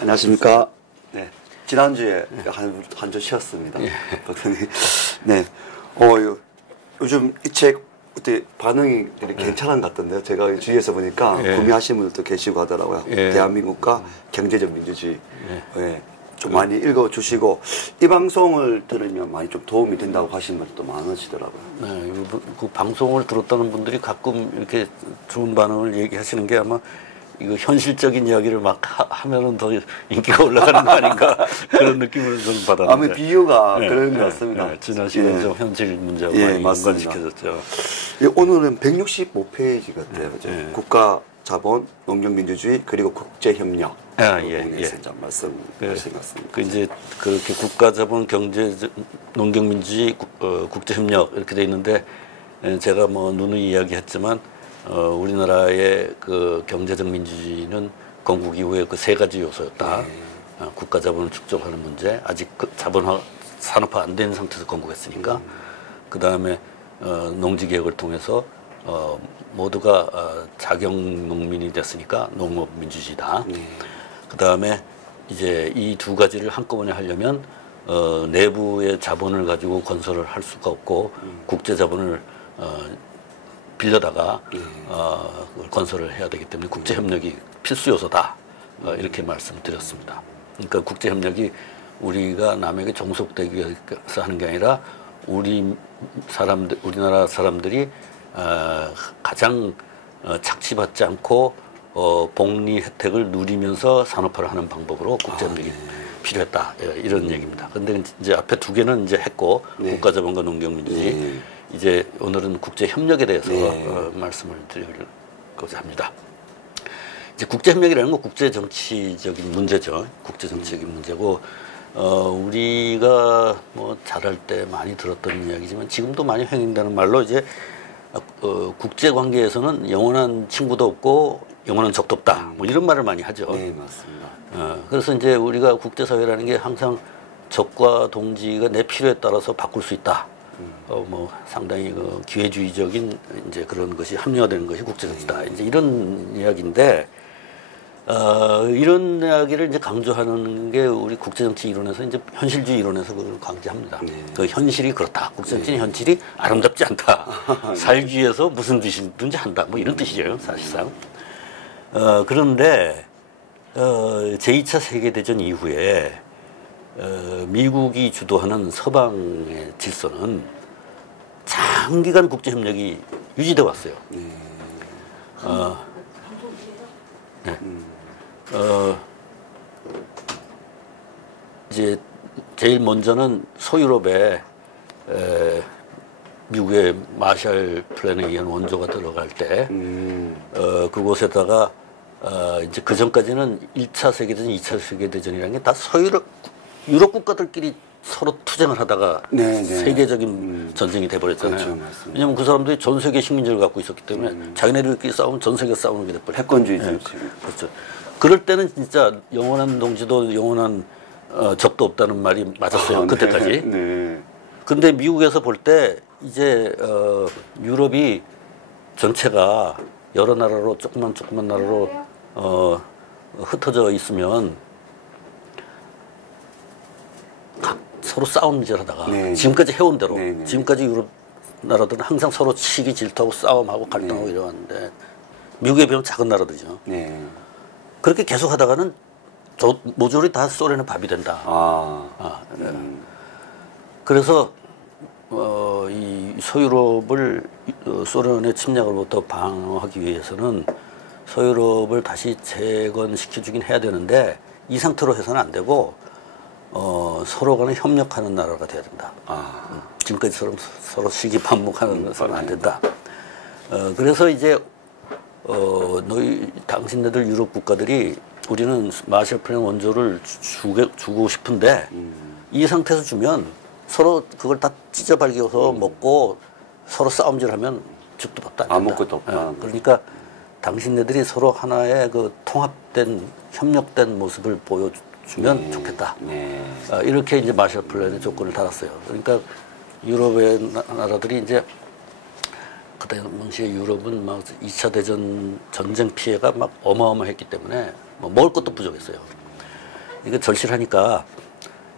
안녕하십니까. 네. 지난주에 한 주 쉬었습니다. 그랬더니, 네. 요즘 이 책, 그때 반응이 괜찮은 것 같던데요. 제가 주위에서 보니까 구매하시는 분들도 계시고 하더라고요. 대한민국과 경제적 민주주의. 좀 많이 읽어주시고, 이 방송을 들으면 많이 좀 도움이 된다고 하시는 분들도 많으시더라고요. 네. 그 방송을 들었다는 분들이 가끔 이렇게 좋은 반응을 얘기하시는 게 아마 이거 현실적인 이야기를 막 하면은 더 인기가 올라가는 거 아닌가 그런 느낌을 좀 받았는데. 아마 비유가 그런 것 같습니다. 지난 시간에 좀 현실 문제하고 많이 연관시켜졌죠. 오늘은 165페이지 같아요. 국가, 자본, 농경민주주의 그리고 국제협력. 말씀하셨습니다. 그 이제 그렇게 국가, 자본, 경제, 농경민주주의, 국제협력 이렇게 돼 있는데 제가 뭐 누누이 이야기했지만. 우리나라의 그 경제적 민주주의는 건국 이후에 그 세 가지 요소였다. 국가 자본을 축적하는 문제, 아직 그 자본화, 산업화 안 된 상태에서 건국했으니까. 그 다음에 농지개혁을 통해서 모두가 자경 농민이 됐으니까 농업 민주주의다. 그 다음에 이제 이 두 가지를 한꺼번에 하려면 내부의 자본을 가지고 건설을 할 수가 없고 국제 자본을 빌려다가 그걸 건설을 해야 되기 때문에 국제협력이 필수 요소다. 이렇게 말씀드렸습니다. 그러니까 국제협력이 우리가 남에게 종속되기 위해서 하는 게 아니라 우리나라 사람들이 가장 착취받지 않고 복리 혜택을 누리면서 산업화를 하는 방법으로 국제협력이 필요했다. 이런 얘기입니다. 근데 이제 앞에 두 개는 이제 했고 국가자본과 농경민주주의. 이제 오늘은 국제협력에 대해서 말씀을 드리고자 합니다. 이제 국제협력이라는 건 국제정치적인 문제죠. 국제정치적인 문제고, 우리가 뭐 잘할 때 많이 들었던 이야기지만 지금도 많이 행한다는 말로 이제, 국제관계에서는 영원한 친구도 없고 영원한 적도 없다. 뭐 이런 말을 많이 하죠. 네, 맞습니다. 그래서 이제 우리가 국제사회라는 게 항상 적과 동지가 내 필요에 따라서 바꿀 수 있다. 뭐 상당히 그 기회주의적인 이제 그런 것이 합리화되는 것이 국제정치다. 이제 이런 이야기인데 이런 이야기를 이제 강조하는 게 우리 국제정치 이론에서 이제 현실주의 이론에서 그걸 강조합니다. 그 현실이 그렇다. 국제정치는 현실이 아름답지 않다. 살기 위해서 무슨 뜻이든지 한다. 뭐 이런 뜻이에요, 사실상. 그런데 제2차 세계대전 이후에 미국이 주도하는 서방의 질서는 장기간 국제협력이 유지되어 왔어요. 이제 제일 먼저는 소유럽에 미국의 마샬 플랜에 의한 원조가 들어갈 때 그곳에다가 이제 그 전까지는 1차 세계대전, 2차 세계대전이라는 게 다 유럽 국가들끼리 서로 투쟁을 하다가 세계적인 전쟁이 돼버렸잖아요. 그렇죠, 왜냐하면 그 사람들이 전 세계 식민지를 갖고 있었기 때문에 자기네들끼리 싸우면 전 세계 싸우는 게 돼버렸어요. 패권주의죠. 그렇죠. 그럴 때는 진짜 영원한 동지도 영원한 적도 없다는 말이 맞았어요. 그때까지. 근데 미국에서 볼 때 이제 유럽이 전체가 여러 나라로 조그만 나라로 흩어져 있으면 서로 싸움 짓을 하다가 지금까지 해온 대로 지금까지 유럽 나라들은 항상 서로 시기 질투하고 싸움하고 갈등하고 이러는데 미국에 비하면 작은 나라들이죠. 그렇게 계속 하다가는 모조리 다 소련의 밥이 된다. 그래서 이 소유럽을 소련의 침략으로부터 방어하기 위해서는 소유럽을 다시 재건시켜주긴 해야 되는데 이 상태로 해서는 안 되고 서로 간에 협력하는 나라가 돼야 된다. 지금까지 서로 시기 반목하는 것은 안 된다. 그래서 이제 당신네들 유럽 국가들이 우리는 마셜 플랜 원조를 주고 싶은데 이 상태에서 주면 서로 그걸 다 찢어발겨서 먹고 서로 싸움질하면 죽도 밥도 안 된다. 아무것도 없다. 그러니까 당신네들이 서로 하나의 그 통합된 협력된 모습을 보여주면 좋겠다. 이렇게 이제 마셜 플랜의 조건을 달았어요. 그러니까 유럽의 나라들이 이제 그때 당시에 유럽은 막 2차 대전 전쟁 피해가 막 어마어마했기 때문에 뭐 먹을 것도 부족했어요. 이게 절실하니까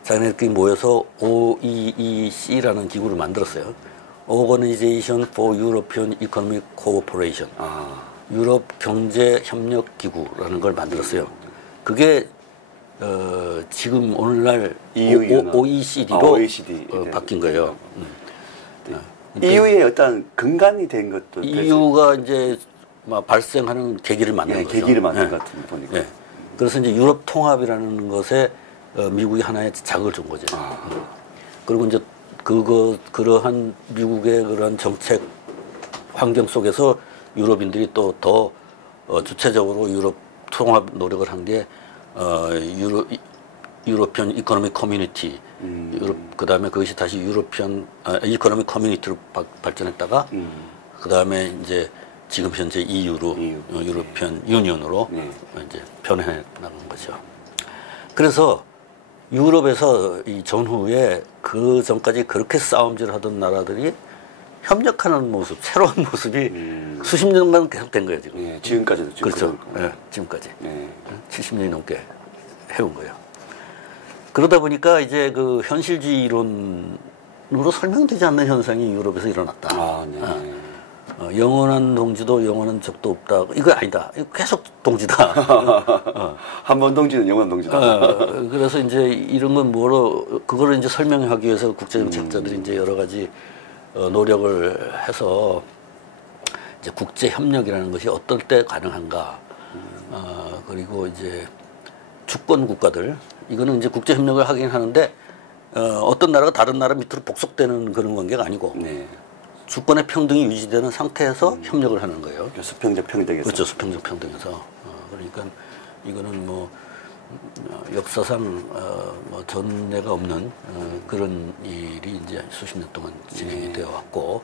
자기네들끼리 모여서 OEEC라는 기구를 만들었어요. Organization for European Economic Cooperation. 유럽 경제 협력 기구라는 걸 만들었어요. 그게 지금 오늘날 OECD로 바뀐 거예요. EU의 어떤 근간이 된 것도 EU가 이제 막 발생하는 계기를 만든 거죠. 계기를 만든 것 같은 보니까. 그래서 이제 유럽 통합이라는 것에 미국이 하나의 자극을 준 거죠. 그리고 이제 그러한 미국의 그러한 정책 환경 속에서 유럽인들이 또 더 주체적으로 유럽 통합 노력을 한 게 유로피언 이코노믹 커뮤니티, 그 다음에 그것이 다시 유로피언 이코노믹 커뮤니티로 발전했다가 그 다음에 이제 지금 현재 EU로 유로피언 유니언으로 이제 변해 나간 거죠. 그래서 유럽에서 이 전후에 그 전까지 그렇게 싸움질 하던 나라들이 협력하는 모습, 새로운 모습이 수십 년간 계속된 거예요, 지금. 지금까지도. 그렇죠. 지금까지. 70년이 넘게 해온 거예요. 그러다 보니까 이제 그 현실주의 이론으로 설명되지 않는 현상이 유럽에서 일어났다. 영원한 동지도 영원한 적도 없다. 이거 아니다. 이거 계속 동지다. 한 번 동지는 영원 동지다. 그래서 이제 이런 건 뭐로 그거를 이제 설명하기 위해서 국제정책자들이 이제 여러 가지 노력을 해서 이제 국제 협력이라는 것이 어떨 때 가능한가. 그리고 이제 주권 국가들 이거는 이제 국제 협력을 하긴 하는데 어떤 나라가 다른 나라 밑으로 복속되는 그런 관계가 아니고. 주권의 평등이 유지되는 상태에서 협력을 하는 거예요. 수평적 평등에서. 그렇죠. 수평적 평등에서. 그러니까 이거는 뭐 역사상 뭐 전례가 없는 그런 일이 이제 수십 년 동안 진행이 되어 왔고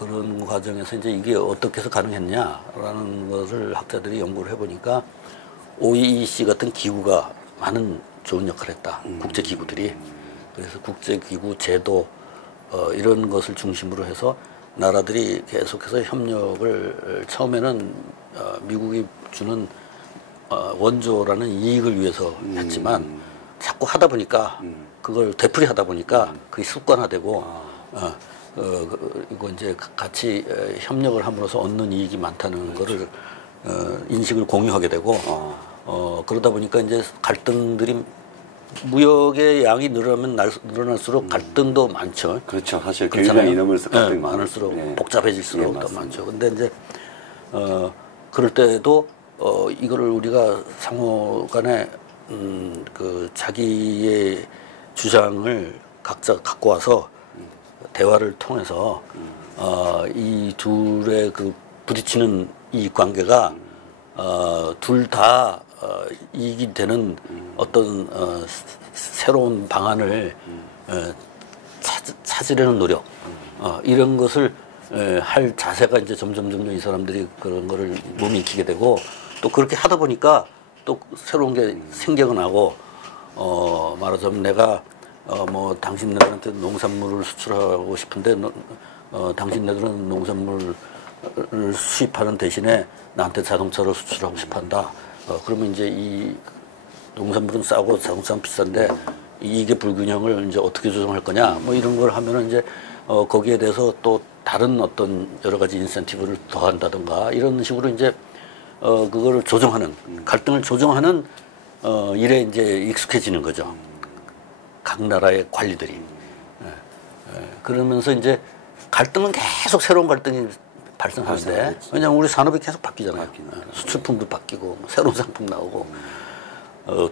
그런 과정에서 이제 이게 어떻게 해서 가능했냐라는 것을 학자들이 연구를 해보니까 OEC 같은 기구가 많은 좋은 역할을 했다. 국제 기구들이. 그래서 국제 기구 제도 이런 것을 중심으로 해서 나라들이 계속해서 협력을 처음에는 미국이 주는 원조라는 이익을 위해서 했지만 자꾸 하다 보니까 그걸 되풀이하다 보니까 그게 습관화되고 이거 이제 같이 협력을 함으로써 얻는 이익이 많다는 거를 인식을 공유하게 되고 그러다 보니까 이제 갈등들이 무역의 양이 늘어날수록 갈등도 많죠. 그렇죠. 사실 굉장히 넘을수록 갈등이 많을수록 복잡해질수록 더 많죠. 근데 이제 그럴 때도 이거를 우리가 상호간에 그 자기의 주장을 각자 갖고 와서 대화를 통해서 이 둘의 그 부딪히는 이 관계가 둘 다 이익이 되는 어떤 새로운 방안을 찾으려는 노력 이런 것을 할 자세가 이제 점점 이 사람들이 그런 거를 몸이 익히게 되고 또 그렇게 하다 보니까 또 새로운 게 생겨나고 말하자면 내가 뭐 당신네들한테 농산물을 수출하고 싶은데 당신네들은 농산물을 수입하는 대신에 나한테 자동차를 수출하고 싶어한다. 그러면 이제 이 농산물은 싸고 자동차는 비싼데 이게 불균형을 이제 어떻게 조정할 거냐 뭐 이런 걸 하면은 이제 거기에 대해서 또 다른 어떤 여러 가지 인센티브를 더한다든가 이런 식으로 이제 그거를 조정하는 갈등을 조정하는 일에 이제 익숙해지는 거죠. 각 나라의 관리들이. 그러면서 이제 갈등은 계속 새로운 갈등이 발생하는데 왜냐하면 우리 산업이 계속 바뀌잖아요. 수출품도 바뀌고 새로운 상품 나오고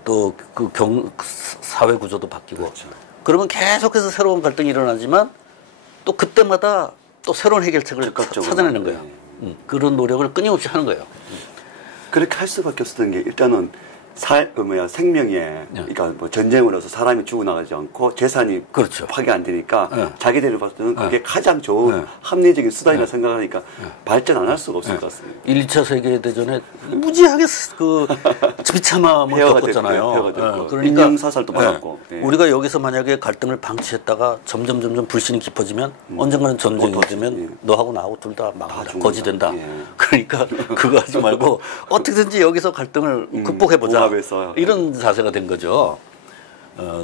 또 그 사회 구조도 바뀌고 그렇죠. 그러면 계속해서 새로운 갈등이 일어나지만 또 그때마다 또 새로운 해결책을 찾아내는 거예요. 그런 노력을 끊임없이 하는 거예요. 그렇게 할 수밖에 없었던 게 일단은 생명에, 그러니까 뭐 전쟁으로서 사람이 죽어나가지 않고 재산이 그렇죠. 파괴 안 되니까 네. 자기들을 봤을 때는 그게 네. 가장 좋은 네. 합리적인 수단이라 네. 생각하니까 발전 안 할 수가 없을 것 같습니다. 1차 세계대전에 무지하게 그 비참함을 겪었잖아요. 그러니까 인명사살도 받았고. 네. 우리가 여기서 만약에 갈등을 방치했다가 점점 불신이 깊어지면 언젠가는 전쟁이 되면 너하고 나하고 둘 다 망한다. 거지 된다. 예. 그러니까 그거 하지 말고 어떻게든지 여기서 갈등을 극복해보자. 이런 자세가 된 거죠.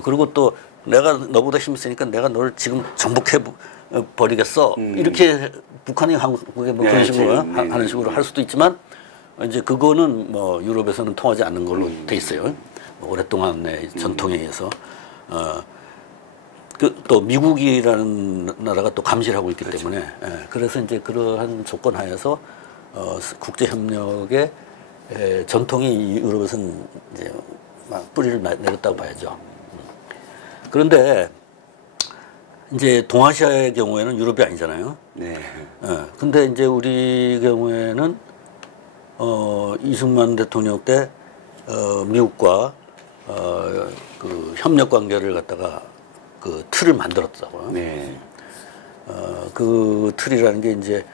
그리고 또 내가 너보다 힘이 세니까 내가 너를 지금 정복해 버리겠어. 이렇게 북한이 한국에 뭐 그런 식으로 하는 식으로 할 수도 있지만 이제 그거는 뭐 유럽에서는 통하지 않는 걸로 돼 있어요. 오랫동안의 전통에 의해서. 또 미국이라는 나라가 또 감시를 하고 있기 때문에 그래서 이제 그러한 조건 하에서 국제 협력의 전통이 유럽에서는 이제 막 뿌리를 내렸다고 봐야죠. 그런데 이제 동아시아의 경우에는 유럽이 아니잖아요. 네. 근데 이제 우리 경우에는 이승만 대통령 때 미국과 그 협력 관계를 갖다가 그 틀을 만들었다고요. 네. 그 틀이라는 게 이제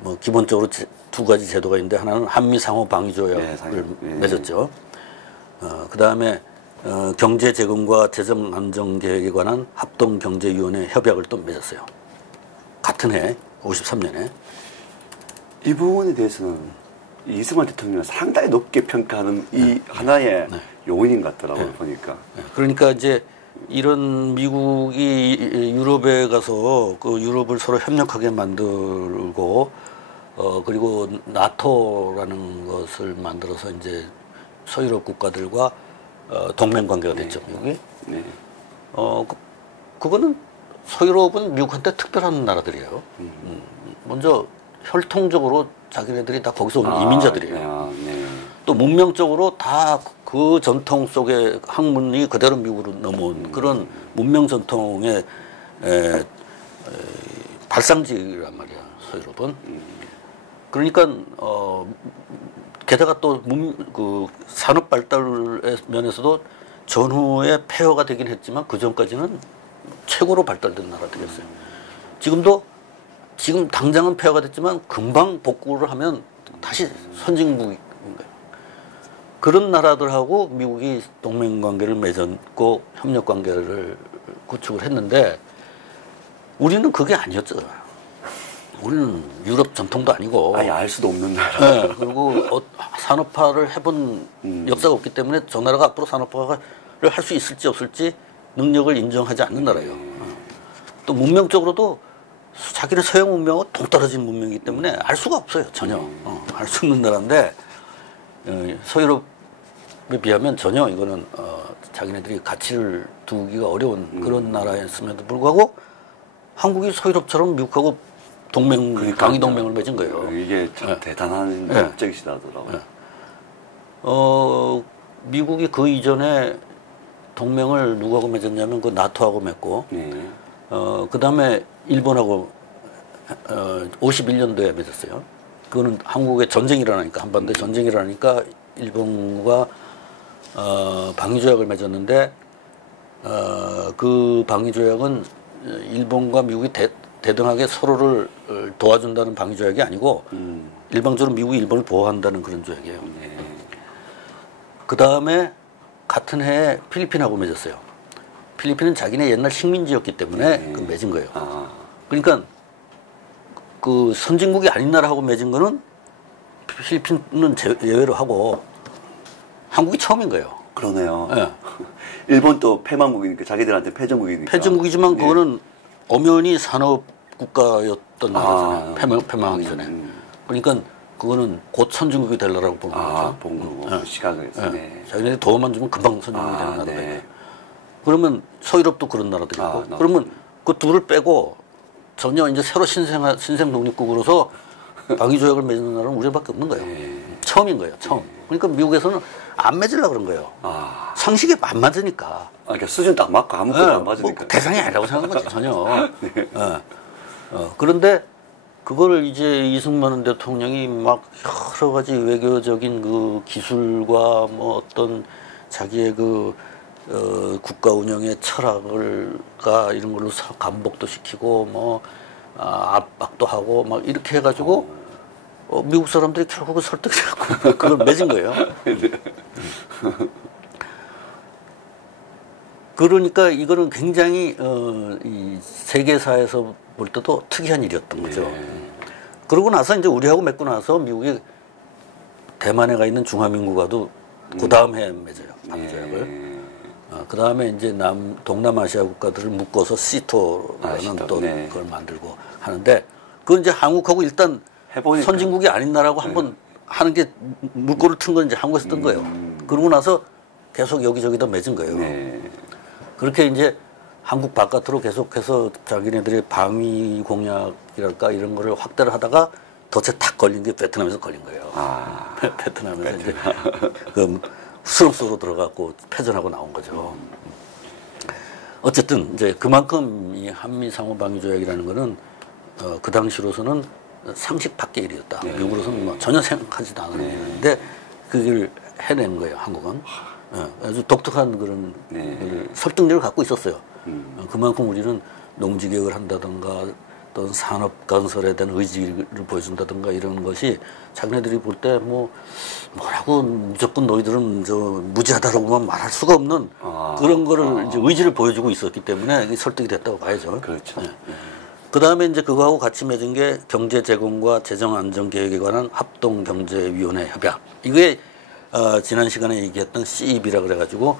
뭐 기본적으로 두 가지 제도가 있는데 하나는 한미 상호 방위 조약을 맺었죠. 그 다음에 경제 재건과 재정 안정 계획에 관한 합동 경제위원회 협약을 또 맺었어요. 같은 해 53년에. 이 부분에 대해서는 이승만 대통령을 상당히 높게 평가하는 이 하나의 요인인 것 같더라고요. 보니까. 그러니까 이제 이런 미국이 유럽에 가서 그 유럽을 서로 협력하게 만들고 그리고 나토라는 것을 만들어서 이제 서유럽 국가들과 동맹 관계가 됐죠, 미국이. 네. 그거는 서유럽은 미국한테 특별한 나라들이에요. 먼저 혈통적으로 자기네들이 다 거기서 온 이민자들이에요. 네. 또 문명적으로 다 그 전통 속에 학문이 그대로 미국으로 넘어온 그런 문명 전통의 발상지란 말이야, 서유럽은. 그러니까 게다가 또 그 산업 발달의 면에서도 전후에 폐허가 되긴 했지만 그 전까지는 최고로 발달된 나라들이었어요. 지금 당장은 폐허가 됐지만 금방 복구를 하면 다시 선진국인 거예요. 그런 나라들하고 미국이 동맹 관계를 맺었고 협력 관계를 구축을 했는데 우리는 그게 아니었죠. 우리는 유럽 전통도 아니고 아예 알 수도 없는 나라. 네, 그리고 산업화를 해본 역사가 없기 때문에 저 나라가 앞으로 산업화를 할 수 있을지 없을지 능력을 인정하지 않는 나라예요. 또 문명적으로도 자기네 서양 문명은 동떨어진 문명이기 때문에 알 수가 없어요. 전혀. 알 수 없는 나라인데 서유럽에 비하면 전혀 이거는 자기네들이 가치를 두기가 어려운 그런 나라였음에도 불구하고 한국이 서유럽처럼 미국하고 방위 동맹을 맺은 거예요. 이게 참 대단한 업적이시다더라고요. 미국이 그 이전에 동맹을 누구하고 맺었냐면 그 나토하고 맺고, 그 다음에 일본하고 51년도에 맺었어요. 그거는 한국에 전쟁이 일어나니까 한반도에 전쟁이 일어나니까 일본과 방위조약을 맺었는데 그 방위조약은 일본과 미국이 대등하게 서로를 도와준다는 방위조약이 아니고 일방적으로 미국이 일본을 보호한다는 그런 조약이에요. 그 다음에 같은 해에 필리핀하고 맺었어요. 필리핀은 자기네 옛날 식민지였기 때문에 그 맺은 거예요. 그러니까 그 선진국이 아닌 나라하고 맺은 거는 필리핀은 예외로 하고 한국이 처음인 거예요. 그러네요. 일본 또 패망국이니까 자기들한테 패전국이니까. 패전국이지만 그거는 엄연히 산업 국가였던 나라잖아요. 패망하기 전에. 그러니까 그거는 곧 선진국이 될 나라고 보는 거죠. 본 거고 시각을. 자기네들이 도움만 주면 금방 선진국이 되는 나라다. 그러면 서유럽도 그런 나라들이고. 그러면 그 둘을 빼고 전혀 이제 새로 신생 독립국으로서 방위조약을 맺는 나라는 우리밖에 없는 거예요. 처음인 거예요. 처음. 그러니까 미국에서는 안 맺으려고 그런 거예요. 상식에 안 맞으니까. 그러니까 수준 딱 맞고 아무것도 안 맞으니까. 뭐 대상이 아니라고 생각한 거지 전혀. 그런데 그걸 이제 이승만 대통령이 막 여러 가지 외교적인 그 기술과 뭐 어떤 자기의 그 국가 운영의 철학을가 이런 걸로 감복도 시키고 뭐 압박도 하고 막 이렇게 해가지고 미국 사람들이 결국은 설득해갖고 그걸 맺은 거예요. 그러니까 이거는 굉장히 이 세계사에서 볼 때도 특이한 일이었던 거죠. 그러고 나서 이제 우리하고 맺고 나서 미국이 대만에 가 있는 중화민국과도 그 다음 해에 맺어요. 방조약을. 그 다음에 이제 동남아시아 국가들을 묶어서 시토라는 또 그걸 만들고 하는데 그건 이제 한국하고 일단 해보니까. 선진국이 아닌 나라고 한번 하는 게 물꼬를 튼 건 이제 한국에서 뜬 거예요. 그러고 나서 계속 여기저기다 맺은 거예요. 그렇게 이제 한국 바깥으로 계속해서 자기네들의 방위 공약이랄까 이런 거를 확대를 하다가 덫에 탁 걸린 게 베트남에서 걸린 거예요. 베트남에서 이제 그 수렁 들어가고 패전하고 나온 거죠. 어쨌든 이제 그만큼 이 한미 상호 방위 조약이라는 거는 그 당시로서는 상식 밖의 일이었다. 미국으로서는 뭐 전혀 생각하지도 않았는데 그걸 해낸 거예요. 한국은. 아주 독특한 그런 설득력을 갖고 있었어요. 그만큼 우리는 농지개혁을 한다든가 또 산업 건설에 대한 의지를 보여준다든가 이런 것이 자기네들이 볼 때 뭐라고 무조건 너희들은 무지하다라고만 말할 수가 없는 그런 거를 이제 의지를 보여주고 있었기 때문에 이게 설득이 됐다고 봐야죠. 그렇죠. 그 다음에 이제 그거하고 같이 맺은 게 경제 재건과 재정 안정 계획에 관한 합동경제위원회 협약. 이게 지난 시간에 얘기했던 CEB라 그래가지고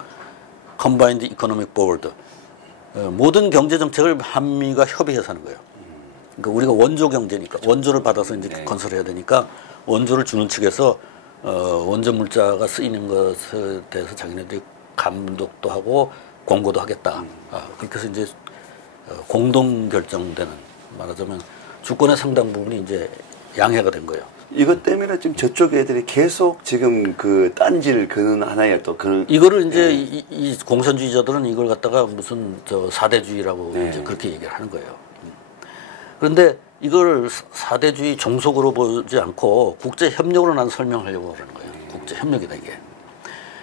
Combined Economic Board. 모든 경제 정책을 한미가 협의해서 하는 거예요. 그러니까 우리가 원조 경제니까 원조를 받아서 이제 건설해야 되니까 원조를 주는 측에서 원조 물자가 쓰이는 것에 대해서 자기네들이 감독도 하고 공고도 하겠다. 그렇게 해서 이제 공동 결정되는 말하자면 주권의 상당 부분이 이제 양해가 된 거예요. 이것 때문에 지금 저쪽 애들이 계속 지금 그 딴지를 그는 하나의 또 그런 이거를 이제 이 공산주의자들은 이걸 갖다가 무슨 사대주의라고 이제 그렇게 얘기를 하는 거예요. 그런데 이걸 사대주의 종속으로 보지 않고 국제 협력으로 난 설명하려고 하는 거예요. 국제 협력이다 이게.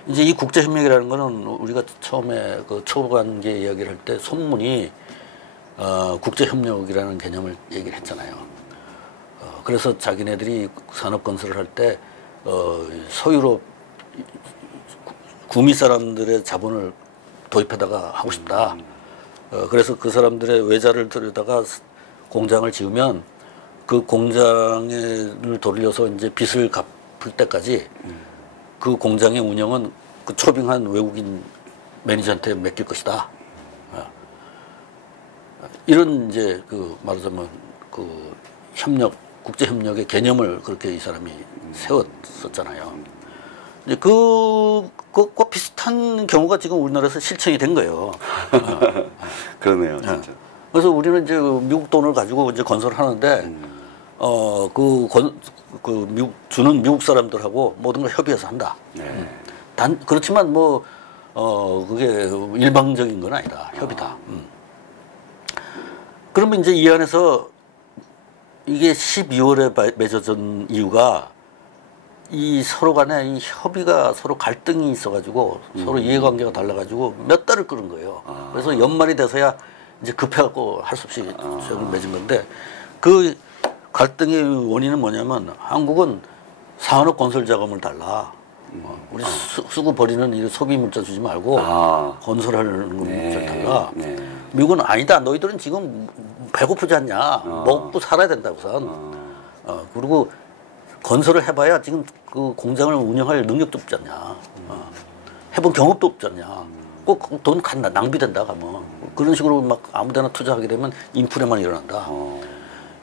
이제 이 국제 협력이라는 거는 우리가 처음에 그 초반기에 이야기를 할 때 손문이 국제 협력이라는 개념을 얘기를 했잖아요. 그래서 자기네들이 산업 건설을 할 때 서유럽 구미 사람들의 자본을 도입해다가 하고 싶다. 그래서 그 사람들의 외자를 들여다가 공장을 지으면 그 공장을 돌려서 이제 빚을 갚을 때까지 그 공장의 운영은 그 초빙한 외국인 매니저한테 맡길 것이다. 이런 이제 그 말하자면 그 협력, 국제 협력의 개념을 그렇게 이 사람이 세웠었잖아요. 이제 그것과 비슷한 경우가 지금 우리나라에서 실천이 된 거예요. 그러네요, 진짜. 그래서 우리는 이제 미국 돈을 가지고 이제 건설을 하는데, 주는 미국 사람들하고 모든 걸 협의해서 한다. 그렇지만 그게 일방적인 건 아니다. 협의다. 그러면 이제 이 안에서 이게 12월에 맺어진 이유가 이 서로 간에 이 협의가 서로 갈등이 있어가지고 서로 이해관계가 달라가지고 몇 달을 끄는 거예요. 그래서 연말이 돼서야 이제 급해갖고 할 수 없이 조약을 맺은 건데 그 갈등의 원인은 뭐냐면 한국은 산업 건설 자금을 달라. 우리 쓰고 버리는 이 소비 물자 주지 말고 건설하는 물자 달라. 미국은 아니다. 너희들은 지금 배고프지 않냐. 먹고 살아야 된다 우선. 그리고 건설을 해봐야 지금 그 공장을 운영할 능력도 없지 않냐. 해본 경험도 없지 않냐. 꼭 돈 낭비된다 가면. 그런 식으로 막 아무데나 투자하게 되면 인플레만 일어난다.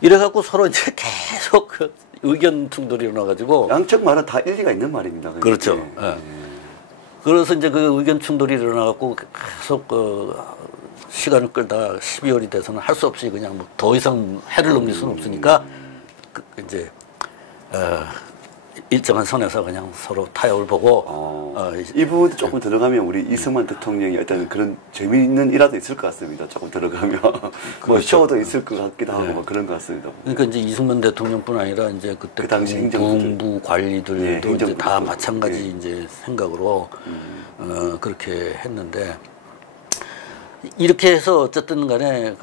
이래갖고 서로 이제 계속 그 의견 충돌이 일어나가지고. 양쪽 말은 다 일리가 있는 말입니다. 그렇죠. 예. 그래서 이제 그 의견 충돌이 일어나갖고 계속 시간을 끌다가 12월이 돼서는 할 수 없이 그냥 더 이상 해를 넘길 수는 없으니까 이제 일정한 선에서 그냥 서로 타협을 보고 이 부분 조금 들어가면 우리 이승만 대통령이 어떤 그런 재미있는 일화도 있을 것 같습니다. 조금 들어가면 뭐 쇼도 있을 것 같기도 하고 뭐 그런 것 같습니다. 그러니까 이제 이승만 대통령뿐 아니라 이제 그때 그 당시 국방부 관리들도 네, 이제 다 행정부. 마찬가지 네. 이제 생각으로 그렇게 했는데 이렇게 해서 어쨌든 간에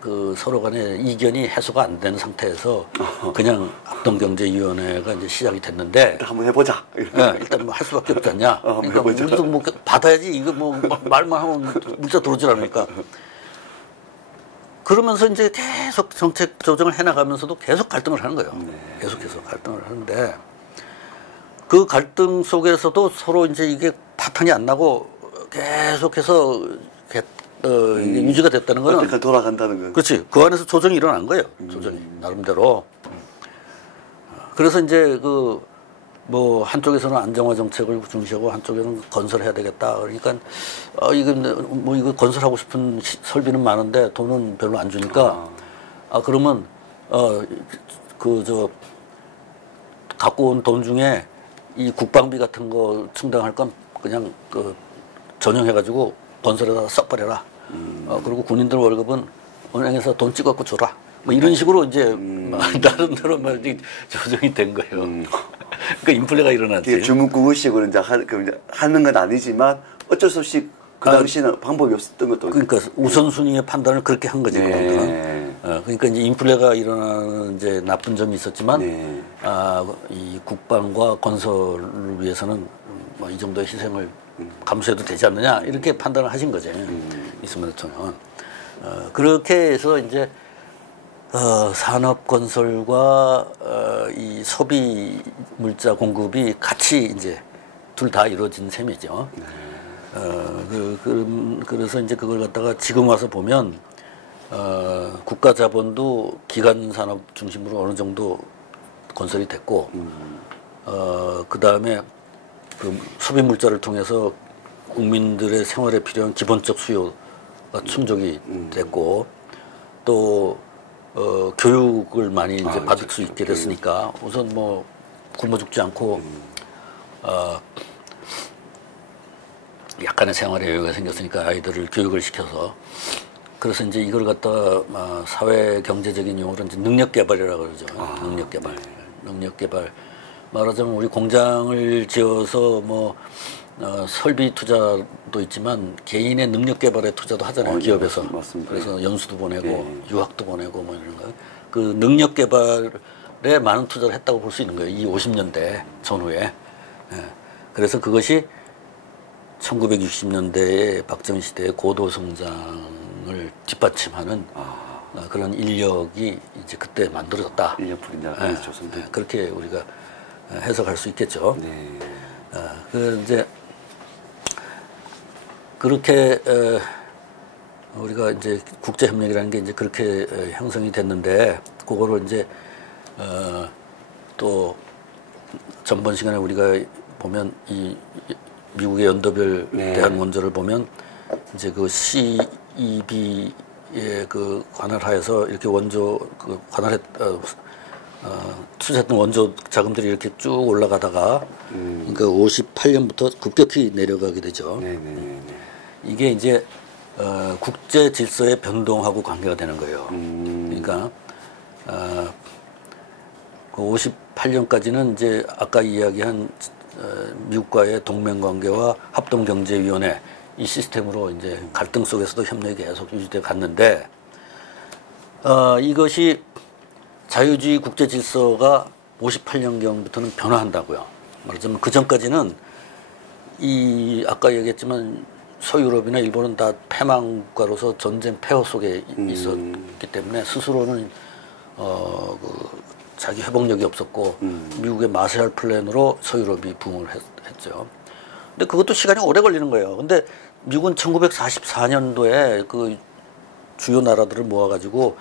그 서로 간에 이견이 해소가 안 되는 상태에서 그냥 합동경제위원회가 이제 시작이 됐는데 일단 한번 해보자. 일단 뭐 할 수밖에 없지 않냐. 그러니까 해보자. 우리도 뭐 받아야지 이거 뭐 말만 하면 문자 들어오질 않으니까. 그러면서 이제 계속 정책 조정을 해나가면서도 계속 갈등을 하는 거예요. 계속해서 갈등을 하는데 그 갈등 속에서도 서로 이제 이게 파탄이 안 나고 계속해서 이게 유지가 됐다는 거는 어떻게 돌아간다는 건. 그렇지. 그 안에서 조정이 일어난 거예요. 조정이 나름대로. 그래서 이제 뭐 한쪽에서는 안정화 정책을 중시하고 한쪽에서는 건설해야 되겠다. 그러니까 이거 건설하고 싶은 설비는 많은데 돈은 별로 안 주니까 그러면 갖고 온 돈 중에 이 국방비 같은 거 충당할 건 그냥 전용해가지고 건설에다가 썩버려라. 그리고 군인들 월급은 은행에서 돈 찍어갖고 줘라. 뭐 이런 식으로 이제 나름대로 조정이 된 거예요. 그러니까 인플레가 일어났지. 주문구구식으로 이제 하는 건 아니지만 어쩔 수 없이 그 당시에는 방법이 없었던 것도. 그러니까 우선순위의 판단을 그렇게 한 거지. 네. 그러니까 이제 인플레가 일어나는 이제 나쁜 점이 있었지만 이 국방과 건설을 위해서는 뭐 이 정도의 희생을 감수해도 되지 않느냐 이렇게 판단을 하신 거죠. 이승만 대통령은. 그렇게 해서 이제 산업 건설과 이 소비 물자 공급이 같이 이제 둘 다 이루어진 셈이죠. 그래서 이제 그걸 갖다가 지금 와서 보면 국가 자본도 기간 산업 중심으로 어느 정도 건설이 됐고 그 다음에 그 소비 물자를 통해서 국민들의 생활에 필요한 기본적 수요가 충족이 됐고 또 교육을 많이 이제 받을 수 있게 됐으니까 우선 뭐 굶어 죽지 않고 약간의 생활의 여유가 생겼으니까 아이들을 교육을 시켜서 그래서 이제 이걸 갖다가 사회 경제적인 용어로 이제 능력 개발이라고 그러죠. 능력 개발. 말하자면 우리 공장을 지어서 뭐 설비 투자도 있지만 개인의 능력 개발에 투자도 하잖아요. 기업에서. 맞습니다. 그래서 연수도 보내고 유학도 보내고 뭐 이런 거. 그 능력 개발에 많은 투자를 했다고 볼 수 있는 거예요. 이 50년대 전후에. 그래서 그것이 1960년대에 박정희 시대의 고도 성장을 뒷받침하는 그런 인력이 이제 그때 만들어졌다. 인력풀이냐 좋습니다. 그렇게 우리가 해석할 수 있겠죠. 이제 그렇게 우리가 이제 국제 협력이라는 게 이제 그렇게 형성이 됐는데 그거를 이제 또 전번 시간에 우리가 보면 이 미국의 연도별 대한 원조를 보면 이제 그 CEB의 그 관할하에서 이렇게 원조 그 관할에 투자했던 원조 자금들이 이렇게 쭉 올라가다가 그러니까 58년부터 급격히 내려가게 되죠. 이게 이제 국제 질서의 변동하고 관계가 되는 거예요. 그러니까 그 58년까지는 이제 아까 이야기한 미국과의 동맹 관계와 합동경제위원회 이 시스템으로 이제 갈등 속에서도 협력이 계속 유지돼 갔는데 이것이 자유주의 국제 질서가 58년경부터는 변화한다고요. 말하자면 그 전까지는 이 아까 얘기했지만 서유럽이나 일본은 다 패망 국가로서 전쟁 폐허 속에 있었기 때문에 스스로는 그 자기 회복력이 없었고 미국의 마샬 플랜으로 서유럽이 부흥을 했죠. 근데 그것도 시간이 오래 걸리는 거예요. 근데 미국은 1944년도에 그 주요 나라들을 모아가지고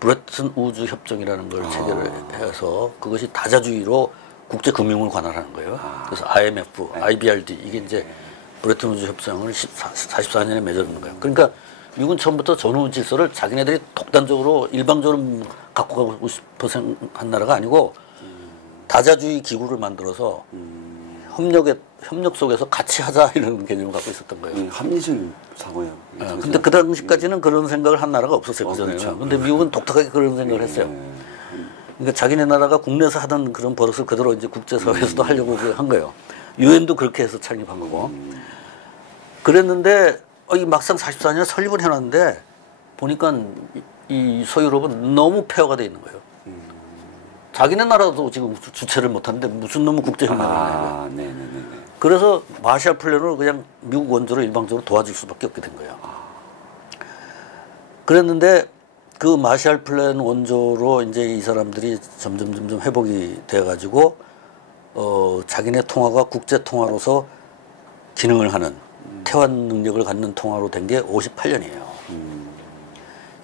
브레튼 우즈 협정이라는 걸 체결을 해서 그것이 다자주의로 국제 금융을 관할하는 거예요. 그래서 IMF, IBRD 이게 이제 브레튼 우즈 협정을 44년에 맺어준 거예요. 그러니까 미국은 처음부터 전후 질서를 자기네들이 독단적으로 일방적으로 갖고 가고 싶어서 한 나라가 아니고 다자주의 기구를 만들어서 협력 속에서 같이 하자 이런 개념을 갖고 있었던 거예요. 합리적인 사고예요. 근데 그 당시까지는 그런 생각을 한 나라가 없었어요. 그전에는. 그렇죠. 근데 미국은 독특하게 그런 생각을 했어요. 그러니까 자기네 나라가 국내에서 하던 그런 버릇을 그대로 이제 국제사회에서도 하려고 한 거예요. 유엔도 그렇게 해서 창립한 거고. 그랬는데 이 막상 44년 설립을 해놨는데 보니까 이 소유럽은 너무 폐허가 돼 있는 거예요. 자기네 나라도 지금 주체를 못하는데 무슨 놈의 국제협력을 해요. 네네네. 그래서 마샬 플랜으로 그냥 미국 원조로 일방적으로 도와줄 수밖에 없게 된 거예요. 그랬는데 그 마샬 플랜 원조로 이제 이 사람들이 점점 회복이 돼가지고 자기네 통화가 국제 통화로서 기능을 하는 태환 능력을 갖는 통화로 된 게 58년이에요.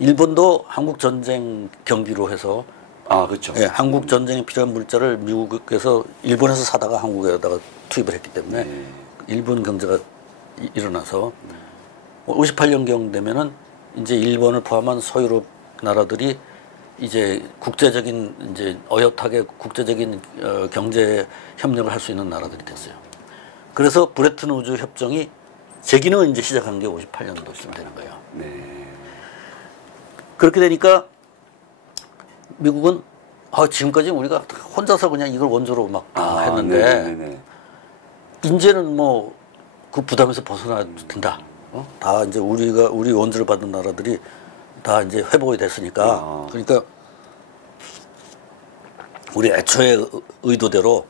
일본도 한국 전쟁 경비로 해서 그렇죠. 예, 한국 전쟁에 필요한 물자를 미국에서 일본에서 사다가 한국에다가 투입을 했기 때문에 일본 경제가 일어나서 58년경 되면은 이제 일본을 포함한 서유럽 나라들이 이제 국제적인 이제 어엿하게 국제적인 경제 협력을 할 수 있는 나라들이 됐어요. 그래서 브레튼 우즈 협정이 재기능을 이제 시작한 게 58년도쯤 되는 거예요. 네. 그렇게 되니까 미국은 지금까지 우리가 혼자서 그냥 이걸 원조로 막 했는데 이제는 뭐 그 부담에서 벗어나야 된다. 다 이제 우리 원조를 받는 나라들이 다 이제 회복이 됐으니까 그러니까 우리 애초에 의도대로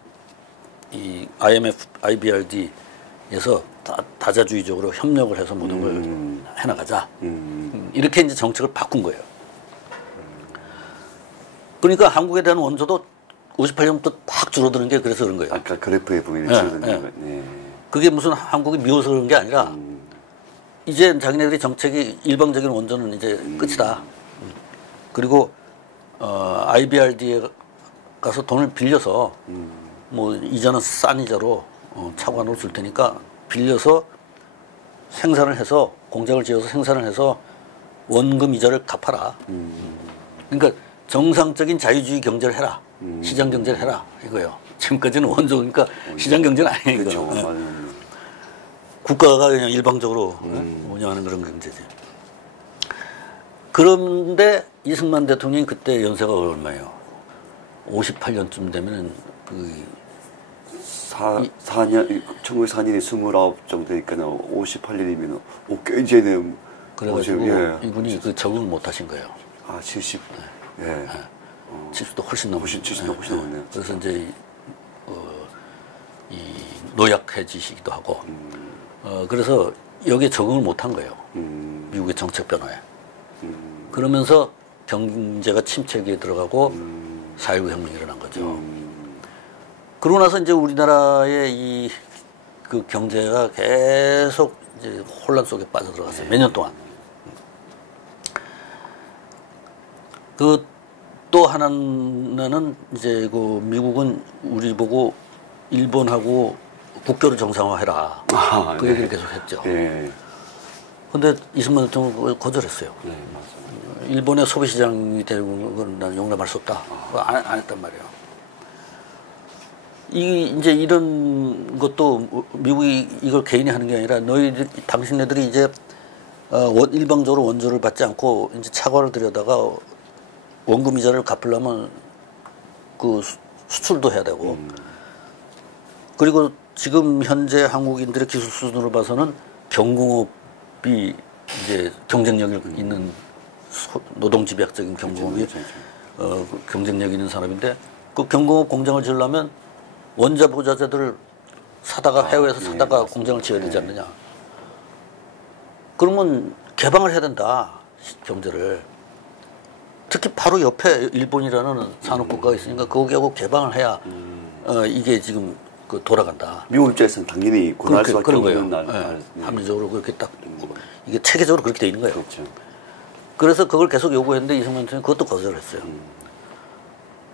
이 IMF, IBRD에서 다자주의적으로 협력을 해서 모든 걸 해나가자. 이렇게 이제 정책을 바꾼 거예요. 그러니까 한국에 대한 원조도 58년부터 확 줄어드는 게 그래서 그런 거예요. 아까 그래프에 보이는 줄어드는 거예요. 네. 그게 무슨 한국이 미워서 그런 게 아니라 이제 자기네들이 정책이 일방적인 원조는 이제 끝이다. 그리고 IBRD에 가서 돈을 빌려서 뭐 이자는 싼 이자로 차관으로 줄 테니까 빌려서 생산을 해서 공장을 지어서 생산을 해서 원금 이자를 갚아라. 그러니까 정상적인 자유주의 경제를 해라. 시장 경제를 해라. 이거예요. 지금까지는 원조 그러니까 시장 경제는 아니에요. 그렇죠. 국가가 그냥 일방적으로 운영하는 그런 경제지. 그런데 이승만 대통령이 그때 연세가 얼마예요? 58년쯤 되면은 1904년에 29 정도니까 58년이면 꽤 이제는 그래가지고 이분이 그 적응을 못 하신 거예요. 70. 예. 네. 70도 훨씬 넘었어요. 70도 훨씬 넘었네요. 그래서 이제 이 노약해지시기도 하고 그래서 여기에 적응을 못 한 거예요. 미국의 정책 변화에. 그러면서 경제가 침체기에 들어가고 4.19 혁명이 일어난 거죠. 그러고 나서 이제 우리나라의 그 경제가 계속 이제 혼란 속에 빠져들어갔어요. 몇 년 동안. 또 하나는 이제 그 미국은 우리 보고 일본하고 국교를 정상화해라. 그 얘기를 계속 했죠. 근데 이승만 대통령은 거절했어요. 네, 맞습니다. 일본의 소비시장이 되는 건 난 용납할 수 없다. 안 했단 말이에요. 이제 이런 것도 미국이 이걸 개인이 하는 게 아니라 당신네들이 이제 일방적으로 원조를 받지 않고 이제 차관을 들여다가 원금 이자를 갚으려면 그 수출도 해야 되고 그리고 지금 현재 한국인들의 기술 수준으로 봐서는 경공업이 이제 경쟁력 있는 노동집약적인 경공업이 경쟁력 있는 사람인데 그 경공업 공장을 지으려면 원자 보자재들을 사다가 해외에서 사다가 공장을 지어야 되지 않느냐. 그러면 개방을 해야 된다. 경제를. 특히 바로 옆에 일본이라는 산업국가가 있으니까 거기하고 개방을 해야 이게 지금 그 돌아간다. 미국 입장에서는 당연히 고려할 수밖에 없는 합리적으로 그렇게 딱 이게 체계적으로 그렇게 돼 있는 거예요. 그렇죠. 그래서 그걸 계속 요구했는데 이승만 대통령이 그것도 거절했어요.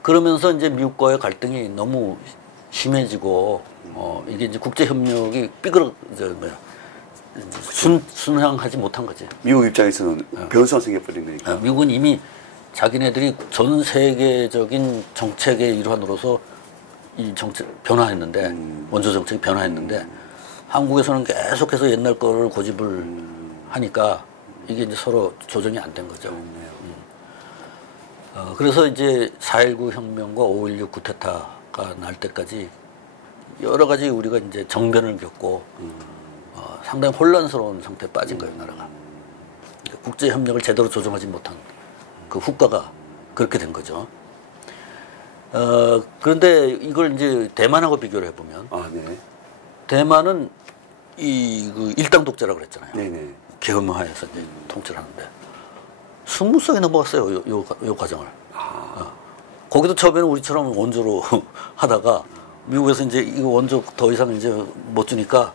그러면서 이제 미국과의 갈등이 너무 심해지고 이게 이제 국제 협력이 순항하지 못한 거지. 미국 입장에서는 변수가 생겨버린 거니까. 미국은 이미 자기네들이 전 세계적인 정책의 일환으로서 이 정책 변화했는데 원조 정책이 변화했는데 한국에서는 계속해서 옛날 거를 고집을 하니까 이게 이제 서로 조정이 안 된 거죠. 그래서 이제 4.19 혁명과 5.16 쿠데타가 날 때까지 여러 가지 우리가 이제 정변을 겪고 상당히 혼란스러운 상태에 빠진 거예요, 나라가. 그러니까 국제 협력을 제대로 조정하지 못한 그 후과가 그렇게 된 거죠. 그런데 이걸 이제 대만하고 비교를 해보면, 네. 대만은 그 일당 독재라고 그랬잖아요. 네네. 계엄화해서 이제 통치를 하는데, 20석이 넘어갔어요, 요 과정을. 거기도 처음에는 우리처럼 원조로 하다가, 미국에서 이제 이거 원조 더 이상 이제 못 주니까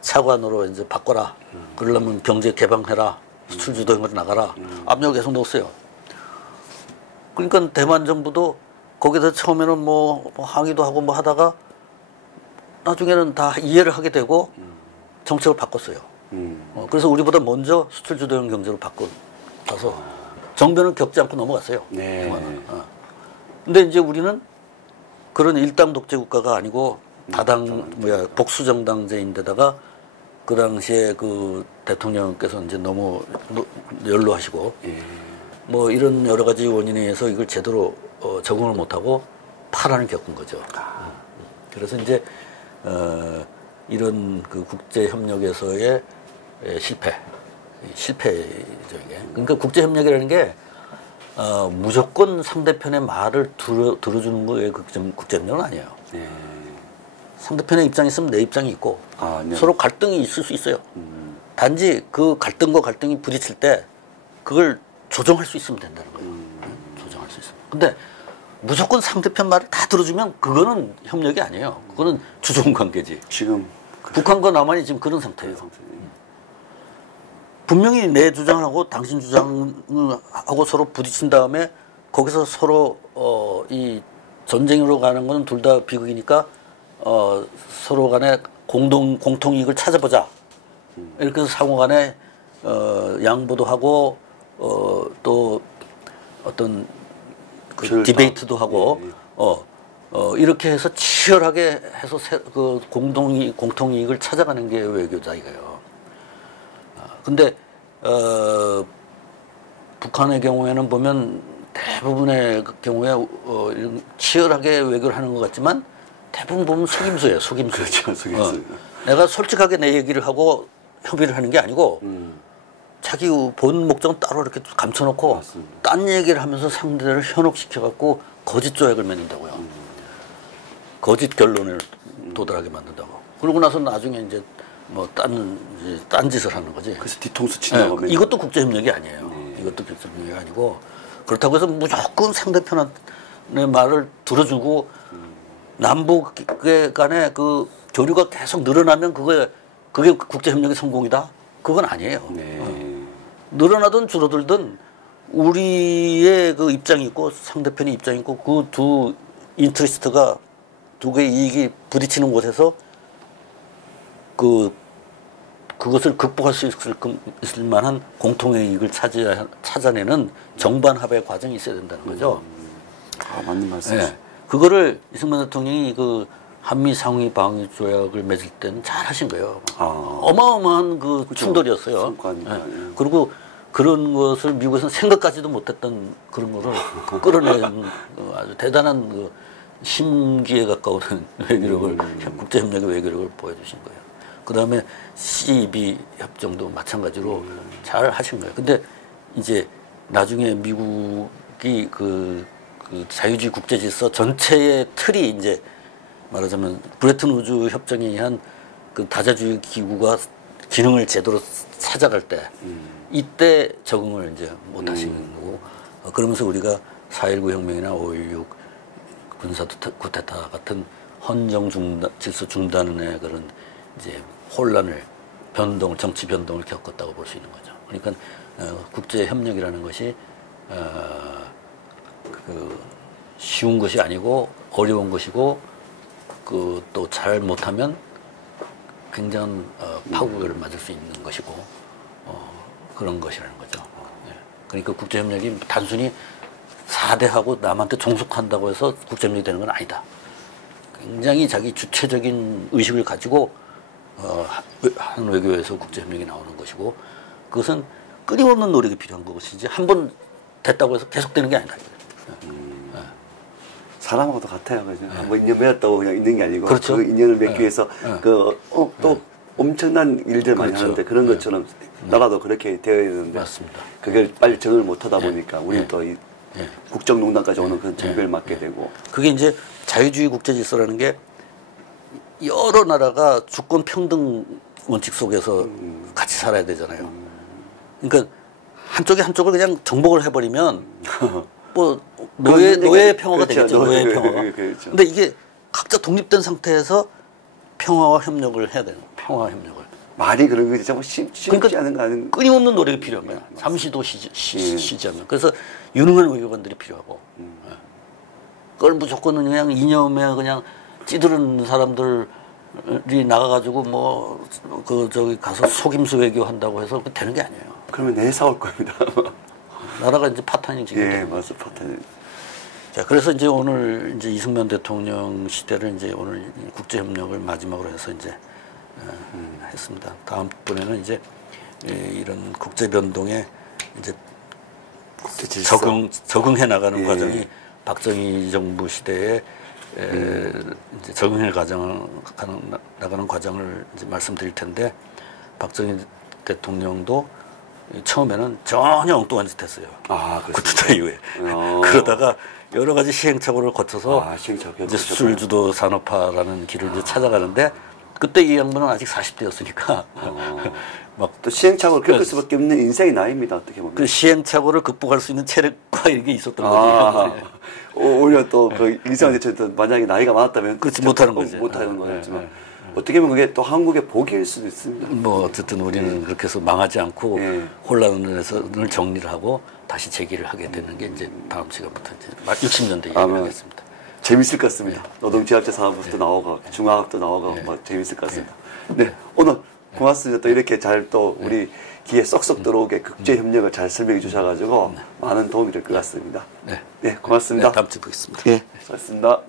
차관으로 이제 바꿔라. 그러려면 경제 개방해라. 수출 주도형으로 나가라. 압력을 계속 넣었어요. 그러니까 대만 정부도 거기서 처음에는 뭐 항의도 하고 뭐 하다가 나중에는 다 이해를 하게 되고 정책을 바꿨어요. 그래서 우리보다 먼저 수출 주도형 경제로 바꿔서 정변을 겪지 않고 넘어갔어요. 네. 대만은. 근데 이제 우리는 그런 일당 독재 국가가 아니고 복수 정당제인데다가 그 당시에 그 대통령께서 이제 너무 연로하시고 뭐 이런 여러 가지 원인에 의해서 이걸 제대로 적응을 못하고 파란을 겪은 거죠. 그래서 이제 이런 그 국제 협력에서의 실패죠 이게. 그러니까 국제 협력이라는 게 무조건 상대편의 말을 들어주는 거에 국제 협력은 아니에요. 상대편의 입장이 있으면 내 입장이 있고 네. 서로 갈등이 있을 수 있어요. 단지 그 갈등과 갈등이 부딪힐 때 그걸 조정할 수 있으면 된다는 거예요. 조정할 수 있으면. 근데 무조건 상대편 말을 다 들어주면 그거는 협력이 아니에요. 그거는 주종 관계지. 지금 북한과 남한이 지금 그런 상태예요. 분명히 내 주장을 하고 당신 주장을 하고 서로 부딪힌 다음에 거기서 서로 이 전쟁으로 가는 건 둘 다 비극이니까 서로 간에 공통 이익을 찾아보자. 이렇게 해서 상호 간에 양보도 하고 또 어떤 그 디베이트도 하고 이렇게 해서 치열하게 해서 그 공통 이익을 찾아가는 게 외교다 이거예요. 근데 북한의 경우에는 보면 대부분의 경우에 이런 치열하게 외교를 하는 것 같지만 대부분 보면 속임수예요. 속임수. 그렇죠. 속임수. 내가 솔직하게 내 얘기를 하고 협의를 하는 게 아니고 자기 본 목적은 따로 이렇게 감춰놓고 맞습니다. 딴 얘기를 하면서 상대를 현혹시켜갖고 거짓 조약을 맺는다고요. 거짓 결론을 도달하게 만든다고. 그러고 나서 나중에 이제 뭐 딴 짓을 하는 거지. 그래서 뒤통수 치는 거면 이것도 국제협력이 아니에요. 이것도 국제협력이 아니고 그렇다고 해서 무조건 상대편의 말을 들어주고 남북 간의 그 교류가 계속 늘어나면 그게 국제협력의 성공이다? 그건 아니에요. 늘어나든 줄어들든 우리의 그 입장이 있고 상대편의 입장이 있고 그 두 인트리스트가 두 개의 이익이 부딪히는 곳에서 그것을 극복할 수 있을 만한 공통의 이익을 찾아내는 정반합의 과정이 있어야 된다는 거죠. 맞는 말씀이시죠. 네. 그거를 이승만 대통령이 그 한미 상위 방위 조약을 맺을 때는 잘 하신 거예요. 어마어마한 그 그렇죠. 충돌이었어요. 네. 그리고 그런 것을 미국에서는 생각까지도 못했던 그런 거를 끌어내는 아주 대단한 그 심기에 가까운 외교력을 국제협력의 외교력을 보여주신 거예요. 그 다음에 CEB 협정도 마찬가지로 잘 하신 거예요. 근데 이제 나중에 미국이 그 자유주의 국제질서 전체의 틀이 이제 말하자면 브레튼 우즈 협정에 의한 그 다자주의 기구가 기능을 제대로 찾아갈 때 이때 적응을 이제 못 하시는 거고 그러면서 우리가 4.19 혁명이나 5.16 군사 쿠데타 같은 헌정 질서 중단의 그런 이제 혼란을 정치 변동을 겪었다고 볼 수 있는 거죠. 그러니까 국제 협력이라는 것이 쉬운 것이 아니고 어려운 것이고 또 잘 못하면 굉장한 파국을 맞을 수 있는 것이고 그런 것이라는 거죠. 그러니까 국제협력이 단순히 4대하고 남한테 종속한다고 해서 국제협력이 되는 건 아니다. 굉장히 자기 주체적인 의식을 가지고 한 외교에서 국제협력이 나오는 것이고 그것은 끊임없는 노력이 필요한 것이지 한 번 됐다고 해서 계속되는 게 아니다. 사람하고도 같아요. 그죠? 뭐 인연 맺었다고 그냥 있는 게 아니고 그렇죠. 그 인연을 맺기 위해서 또 엄청난 일들 많이 그렇죠. 하는데 그런 것처럼 나라도 그렇게 되어야 되는데 맞습니다. 그걸 빨리 적응을 못 하다 보니까 우리는 또 이 국정농단까지 오는 그런 정배를 맞게 되고 그게 이제 자유주의 국제 질서라는 게 여러 나라가 주권 평등 원칙 속에서 같이 살아야 되잖아요. 그러니까 한쪽을 그냥 정복을 해버리면 뭐 노예의 평화가 그렇죠. 되겠죠. 노예의 평화가. 그렇죠. 근데 이게 각자 독립된 상태에서 평화와 협력을 해야 되는 거예요. 평화와 협력을. 말이 그런 거지 참 쉽지 않은 거 아닌 끊임없는 노력이 필요한 거야. 잠시도 쉬지 않는. 그래서 유능한 외교관들이 필요하고. 그걸 무조건 그냥 이념에 그냥 찌들은 사람들이 나가가지고 뭐 저기 가서 속임수 외교 한다고 해서 되는 게 아니에요. 그러면 내사 올 겁니다. 나라가 이제 파탄이 지금. 예, 맞아 파탄이. 자, 그래서 이제 오늘 이제 이승만 대통령 시대를 이제 오늘 국제협력을 마지막으로 해서 이제 했습니다. 다음번에는 이제 이런 국제 변동에 이제 적응해 나가는 과정이 박정희 정부 시대에 이제 적응해 나가는 과정을 이제 말씀드릴 텐데 박정희 대통령도 처음에는 전혀 엉뚱한 짓 했어요. 쿠데타 이후에. 그러다가 여러 가지 시행착오를 거쳐서 이제 수출주도 산업화라는 길을 이제 찾아가는데 그때 이 양반은 아직 40대였으니까 막 또 시행착오를 겪을 수밖에 없는 인생의 나이입니다. 어떻게 보면. 그 시행착오를 극복할 수 있는 체력과 이게 있었던 거죠. 오히려 또 그 이승만 대통령 만약에 나이가 많았다면 그렇지 못하는 거지. 못하는 거였지만 어떻게 보면 그게 또 한국의 복일 수도 있습니다. 뭐 어쨌든 우리는 그렇게 해서 망하지 않고 혼란을 정리를 하고 다시 재기를 하게 되는 게 이제 다음 시간부터 이제 60년대 얘기를 하겠습니다. 재밌을 것 같습니다. 노동지합제 사업부터 나오고 중화학도 나오고 뭐 재밌을 것 같습니다. 네, 오늘 고맙습니다. 또 이렇게 잘 또 우리 귀에 쏙쏙 들어오게 국제 협력을 잘 설명해 주셔가지고 많은 도움이 될 것 같습니다. 네, 고맙습니다. 다음 주에 뵙겠습니다. 네, 고맙습니다.